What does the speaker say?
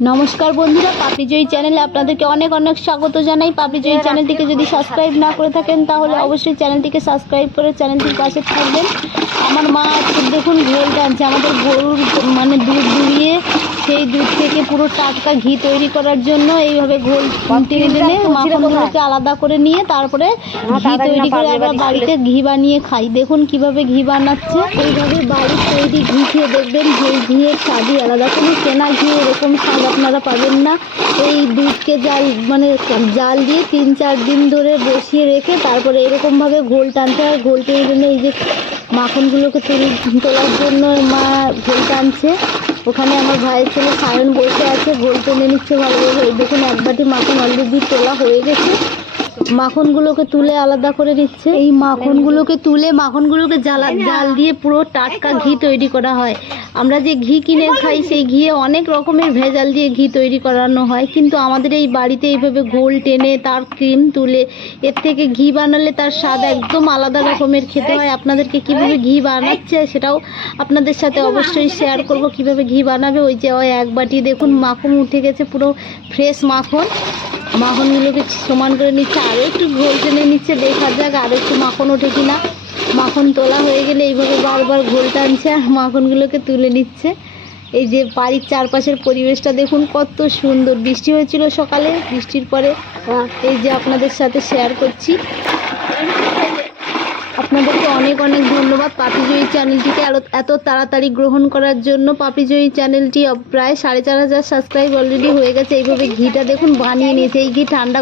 নমস্কার বন্ধুরা পাপড়িজয়ী চ্যানেলে আপনাদেরকে অনেক অনেক স্বাগত জানাই। পাপড়িজয়ী চ্যানেলটিকে যদি সাবস্ক্রাইব না করে থাকেন, তাহলে অবশ্যই চ্যানেলটিকে সাবস্ক্রাইব করে চ্যানেলটির পাশে থাকবেন। আমার মা আজকে দেখুন, ঘোল টানছে। আমাদের গরুর মানে দুধ দুইয়ে সেই দুধ পুরো টাটকা ঘি তৈরি করার জন্য এইভাবে ঘোল টেনে টেনে মাখনগুলোকে আলাদা করে নিয়ে তারপরে ঘি তৈরি করে আমরা বাড়িতে ঘি বানিয়ে খাই। দেখুন কীভাবে ঘি বানাচ্ছে। এইভাবে বাড়ির তৈরি ঘি খেয়ে দেখবেন যে ঘিয়ের স্বাদই আলাদা। কোনো কেনা ঘি এরকম স্বাদ আপনারা পাবেন না। এই দুধকে জাল মানে জাল দিয়ে তিন চার দিন ধরে বসিয়ে রেখে তারপরে এরকমভাবে ঘোল টানতে হয়। ঘোল টেনে টেনে এই যে মাখনগুলোকে তুলে, তোলার জন্য মা ঘোল টানছে। ওখানে আমার ভাইয়ের ছেলে সায়ন বসে আছে ঘোল টেনে নিচ্ছে ভালোভাবে। দেখুন, এক বাটি মাখন অলরেডি তোলা হয়ে গেছে। মাখনগুলোকে তুলে আলাদা করে নিচ্ছে। এই মাখনগুলোকে তুলে মাখনগুলোকে জ্বালা জাল দিয়ে পুরো টাটকা ঘি তৈরি করা হয়। আমরা যে ঘি কিনে খাই সেই ঘিয়ে অনেক রকমের ভেজাল দিয়ে ঘি তৈরি করানো হয়। কিন্তু আমাদের এই বাড়িতে এইভাবে গোল টেনে তার ক্রিম তুলে এর থেকে ঘি বানালে তার স্বাদ একদম আলাদা রকমের খেতে হয়। আপনাদেরকে কীভাবে ঘি বানাচ্ছে সেটাও আপনাদের সাথে অবশ্যই শেয়ার করব। কীভাবে ঘি বানাবে? ওই যে ওই এক বাটি দেখুন মাখন উঠে গেছে পুরো ফ্রেশ মাখন। মাখনগুলোকে সমান করে নিচ্ছে আরও একটু ঘোল টেনে নিচ্ছে, দেখা যাক আরও একটু মাখন ওঠে কিনা। মাখন তোলা হয়ে গেলে এইভাবে বারবার ঘোল টানছে আর মাখনগুলোকে তুলে নিচ্ছে। এই যে বাড়ির চারপাশের পরিবেশটা দেখুন, কত সুন্দর। বৃষ্টি হয়েছিল সকালে, বৃষ্টির পরে এই যে আপনাদের সাথে শেয়ার করছি। আপনাদেরকে অনেক অনেক ধন্যবাদ পাপিজয়ী চ্যানেলটিকে আরও এত তাড়াতাড়ি গ্রহণ করার জন্য। পাপিজয়ী চ্যানেলটি প্রায় সাড়ে চার হাজার সাবস্ক্রাইব অলরেডি হয়ে গেছে। এইভাবে ঘিটা দেখুন, বানিয়ে নিয়েছে। এই ঘি ঠান্ডা